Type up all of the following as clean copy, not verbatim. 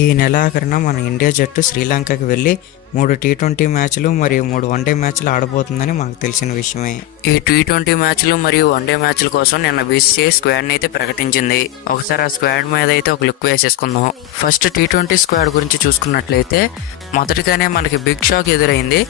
ఈ నెలాఖరున మన ఇండియా జట్టు శ్రీలంకకి వెళ్ళి 3 టీ20 మ్యాచ్లు మరియు 3 వన్డే మ్యాచ్లు ఆడబోతుందని మనకు తెలిసిన విషయమే. ఈ టీ20 మ్యాచ్లు మరియు వన్డే మ్యాచ్ల కోసం నిన్న బీసీసీఐ స్క్వాడ్ని అయితే ప్రకటించింది. ఒకసారి ఆ స్క్వాడ్ మీద అయితే ఒక లుక్ వేసేసుకుందాం. ఫస్ట్ టీ20 స్క్వాడ్ గురించి చూసుకున్నట్లయితే మొదటిగానే మనకి బిగ్ షాక్ ఎదురైంది.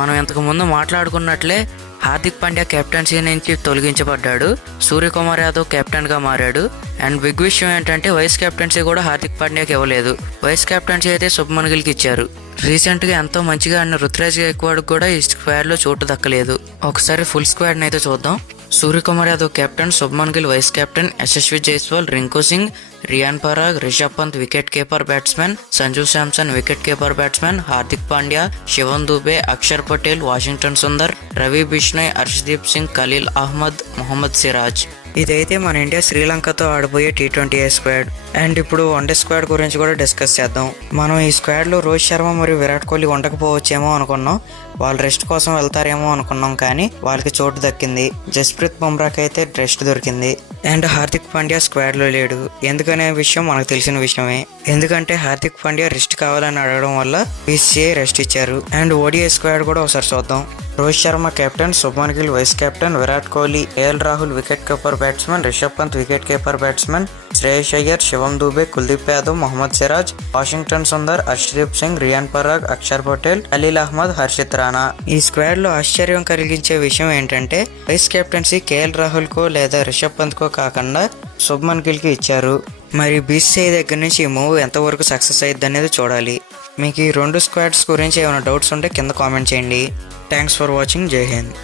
మనం ఇంతకు ముందు మాట్లాడుకున్నట్లే హార్దిక్ పాండ్యా కెప్టెన్సీ నుంచి తొలగించబడ్డాడు. సూర్యకుమార్ యాదవ్ కెప్టెన్ గా మారాడు. అండ్ బిగ్ విషయం ఏంటంటే వైస్ కెప్టెన్సీ కూడా హార్దిక్ పాండ్యాకి ఇవ్వలేదు. వైస్ కెప్టెన్సీ అయితే శుభ్మన్ గిల్కి ఇచ్చారు. రీసెంట్ గా ఎంతో మంచిగా ఆడిన రుతురాజ్ గైక్వాడ్ కూడా ఈ స్క్వాడ్ లో చోటు దక్కలేదు. ఒకసారి ఫుల్ స్క్వాడ్ అయితే చూద్దాం. Suryakumar Yadav captain, Shubman Gill vice captain, Yashasvi Jaiswal, Rinku Singh, Riyan Parag, Rishabh Pant wicket keeper batsmen, Sanju Samson wicket keeper batsmen, Hardik Pandya, Shivam Dube, Axar Patel, Washington Sundar, Ravi Bishnoi, Harshdeep Singh, Khaleel Ahmed, Mohammed Siraj. ఇదైతే మన ఇండియా శ్రీలంకతో ఆడబోయే టీ20 స్క్వాడ్. అండ్ ఇప్పుడు వన్డే స్క్వాడ్ గురించి కూడా డిస్కస్ చేద్దాం. మనం ఈ స్క్వాడ్లో రోహిత్ శర్మ మరియు విరాట్ కోహ్లీ ఉండకపోవచ్చేమో అనుకున్నాం. వాళ్ళు రెస్ట్ కోసం వెళ్తారేమో అనుకున్నాం, కానీ వాళ్ళకి చోటు దక్కింది. జస్ప్రీత్ బుమ్రాకి అయితే రెస్ట్ దొరికింది. అండ్ హార్దిక్ పాండ్యా స్క్వాడ్లో లేడు. ఎందుకనే విషయం మనకు తెలిసిన విషయమే. ఎందుకంటే హార్దిక్ పాండ్యా రెస్ట్ కావాలని అడగడం వల్ల బీసీసీఐ రెస్ట్ ఇచ్చారు. అండ్ ఓడిఐ స్క్వాడ్ కూడా ఒకసారి చూద్దాం. Rohit Sharma captain, Shubman Gill vice captain, Virat Kohli, KL Rahul wicket keeper batsmen, Rishabh Pant wicket keeper batsmen, Shreyas Iyer, Shivam Dube, Kuldeep Yadav, Mohammed Siraj, Washington Sundar, Harshdeep Singh, Riyan Parag, Axar Patel, Khaleel Ahmed, Harshit Rana. ఈ స్క్వాడ్ లో ఆశ్చర్యం కలిగించే విషయం ఏంటంటే వైస్ కెప్టెన్సీ కేఎల్ రాహుల్ కో లేదా రిషబ్ పంత్ కో కాకుండా శుభ్మన్ గిల్ కి ఇచ్చారు. మరి బీసీసీఐ దగ్గర నుంచి ఈ మూవ్ ఎంతవరకు సక్సెస్ అయ్యిద్ది అనేది చూడాలి. మీకు ఈ 2 స్క్వాడ్స్ గురించి ఏమైనా డౌట్స్ ఉంటే కింద కామెంట్ చేయండి. Thanks for watching. జై హింద్.